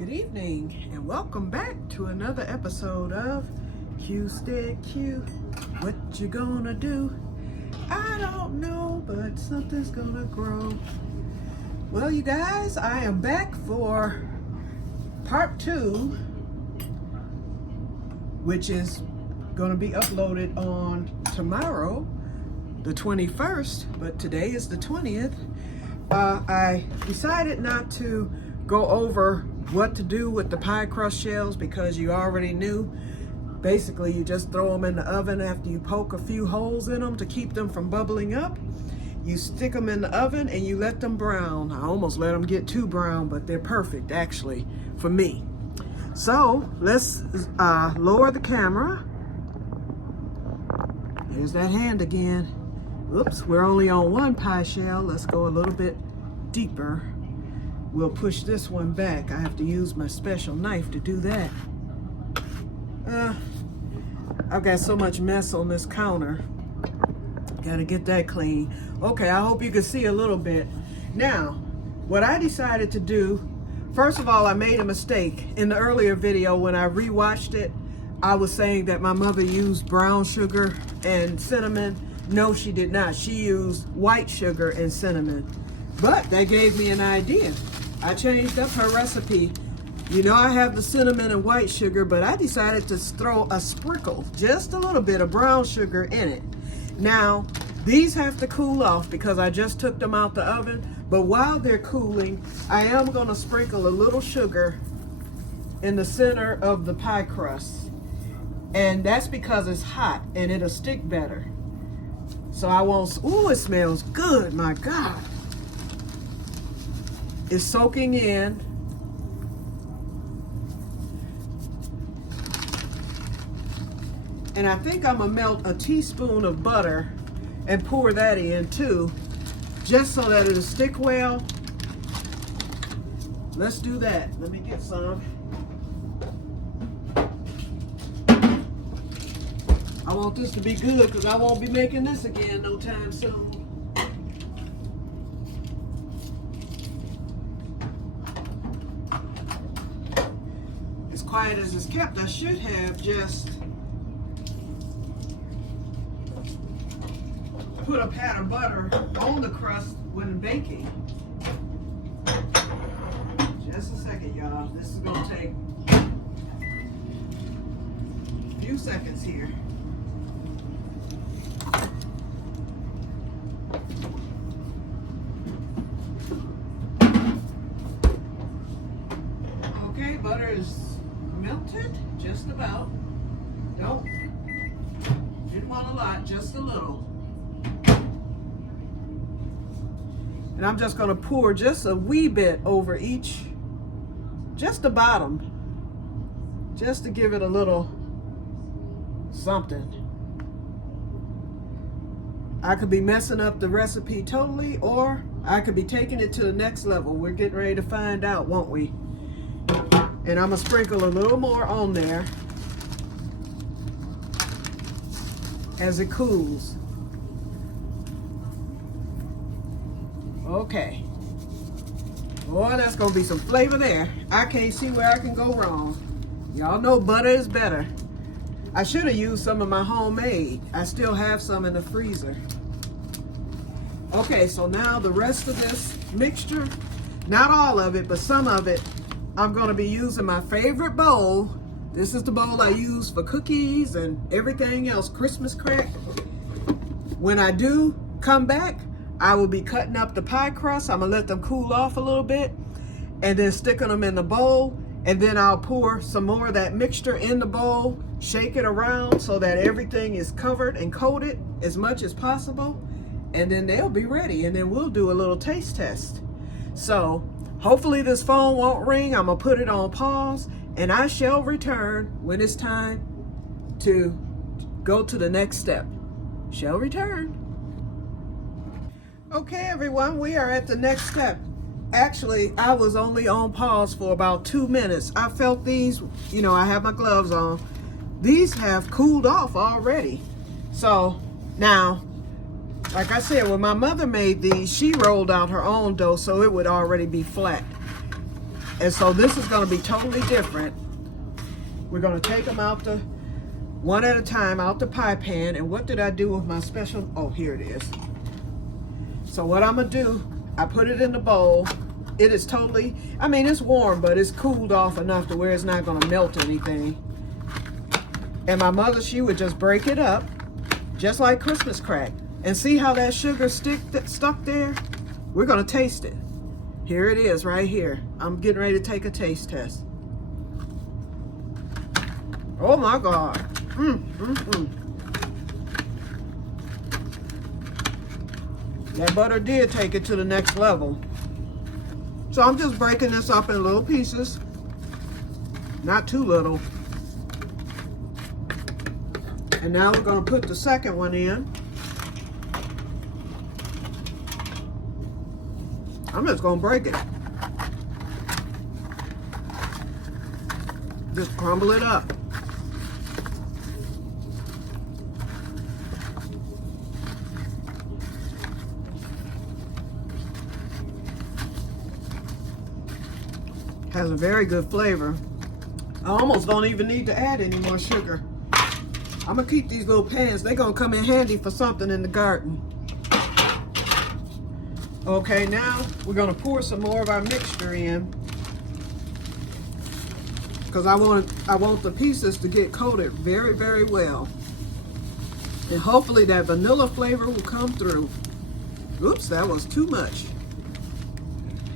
Good evening and welcome back to another episode of Que-stead-Que. What you gonna do? I don't know, but something's gonna grow. Well, you guys, I am back for part 2, which is gonna be uploaded on tomorrow, the 21st, but today is the 20th. I decided not to go over what to do with the pie crust shells because you already knew. Basically, you just throw them in the oven after you poke a few holes in them to keep them from bubbling up. You stick them in the oven and you let them brown. I almost let them get too brown, but they're perfect actually for me. So let's lower the camera. There's that hand again. Oops, we're only on one pie shell. Let's go a little bit deeper. We'll push this one back. I have to use my special knife to do that. I've got so much mess on this counter. Gotta get that clean. Okay, I hope you can see a little bit. Now, what I decided to do, first of all, I made a mistake. In the earlier video, when I rewatched it, I was saying that my mother used brown sugar and cinnamon. No, she did not. She used white sugar and cinnamon. But that gave me an idea. I changed up her recipe. You know, I have the cinnamon and white sugar, but I decided to throw a sprinkle, just a little bit of brown sugar in it. Now, these have to cool off because I just took them out the oven, but while they're cooling, I am gonna sprinkle a little sugar in the center of the pie crust. And that's because it's hot and it'll stick better. So I won't, ooh, it smells good, my God. It's soaking in. And I think I'm gonna melt a teaspoon of butter and pour that in too, just so that it'll stick well. Let's do that. Let me get some. I want this to be good because I won't be making this again no time soon. As quiet as it's kept, I should have just put a pat of butter on the crust when baking. Just a second, y'all. This is gonna take a few seconds here. Okay, butter is melted, just about. Didn't want a lot, just a little. And I'm just gonna pour just a wee bit over each, just the bottom, just to give it a little something. I could be messing up the recipe totally, or I could be taking it to the next level. We're getting ready to find out, won't we? And I'm gonna sprinkle a little more on there as it cools. Okay. Boy, that's gonna be some flavor there. I can't see where I can go wrong. Y'all know butter is better. I should have used some of my homemade. I still have some in the freezer. Okay, so now the rest of this mixture, not all of it, but some of it, I'm gonna be using my favorite bowl. This is the bowl I use for cookies and everything else, Christmas crack. When I do come back, I will be cutting up the pie crust. I'm gonna let them cool off a little bit and then sticking them in the bowl. And then I'll pour some more of that mixture in the bowl, shake it around so that everything is covered and coated as much as possible. And then they'll be ready. And then we'll do a little taste test. So hopefully this phone won't ring. I'm gonna put it on pause and I shall return when it's time to go to the next step. Shall return. Okay, everyone, we are at the next step. Actually, I was only on pause for about 2 minutes. I felt these, you know, I have my gloves on. These have cooled off already. So now, like I said, when my mother made these, she rolled out her own dough so it would already be flat. And so this is going to be totally different. We're going to take them out the one at a time out the pie pan. And what did I do with my special? Oh, here it is. So what I'm going to do, I put it in the bowl. It is totally, I mean, it's warm, but it's cooled off enough to where it's not going to melt anything. And my mother, she would just break it up, just like Christmas crack. And see how that sugar stuck there? We're going to taste it. Here it is right here. I'm getting ready to take a taste test. Oh my God. That butter did take it to the next level. So I'm just breaking this up in little pieces. Not too little. And now we're going to put the second one in. I'm just going to break it. Just crumble it up. Has a very good flavor. I almost don't even need to add any more sugar. I'm gonna keep these little pans. They're gonna come in handy for something in the garden. Okay, now we're gonna pour some more of our mixture in, because I want the pieces to get coated very, very well. And hopefully that vanilla flavor will come through. Oops, that was too much.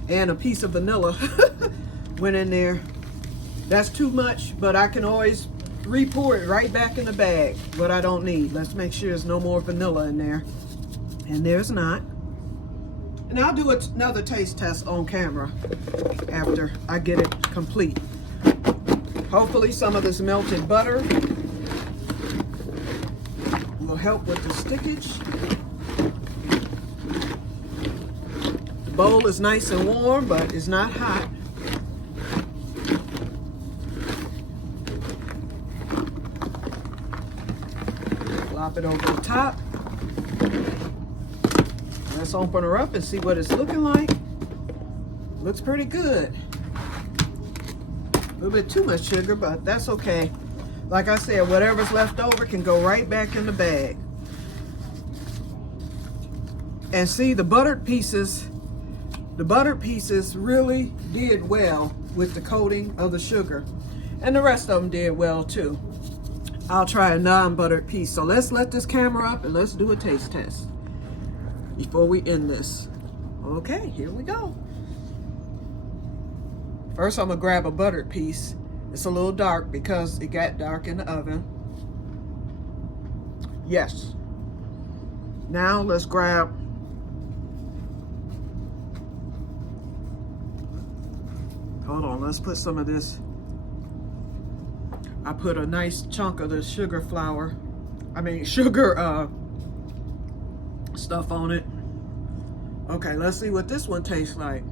And a piece of vanilla went in there. That's too much, but I can always re-pour it right back in the bag, what I don't need. Let's make sure there's no more vanilla in there. And there's not. And I'll do another taste test on camera after I get it complete. Hopefully some of this melted butter will help with the stickage. The bowl is nice and warm, but it's not hot. Flop it over the top. Let's open her up and see what it's looking like. Looks pretty good. A little bit too much sugar, but that's okay. Like I said, whatever's left over can go right back in the bag. And see, the buttered pieces really did well with the coating of the sugar. And the rest of them did well too. I'll try a non-buttered piece. So let's let this camera up and let's do a taste test before we end this. Okay, here we go. First, I'm gonna grab a buttered piece. It's a little dark because it got dark in the oven. Yes. Now let's grab hold on, let's put some of this. I put a nice chunk of the sugar stuff on it. Okay, let's see what this one tastes like.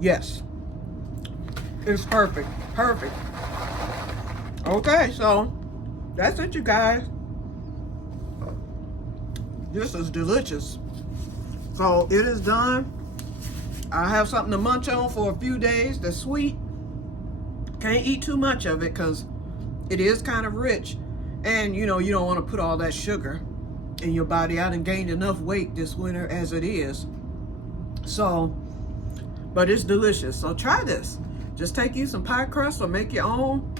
Yes, it's perfect, perfect. Okay, so that's it, you guys. This is delicious. So it is done. I have something to munch on for a few days. That's sweet. Can't eat too much of it because it is kind of rich. And you know, you don't want to put all that sugar in your body. I done gained enough weight this winter as it is. So, but it's delicious. So try this. Just take you some pie crust or make your own.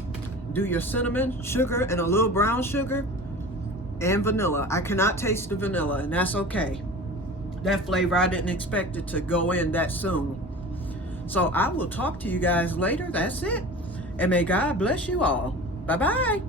Do your cinnamon, sugar, and a little brown sugar and vanilla. I cannot taste the vanilla, and that's okay. That flavor, I didn't expect it to go in that soon. So I will talk to you guys later. That's it. And may God bless you all. Bye-bye.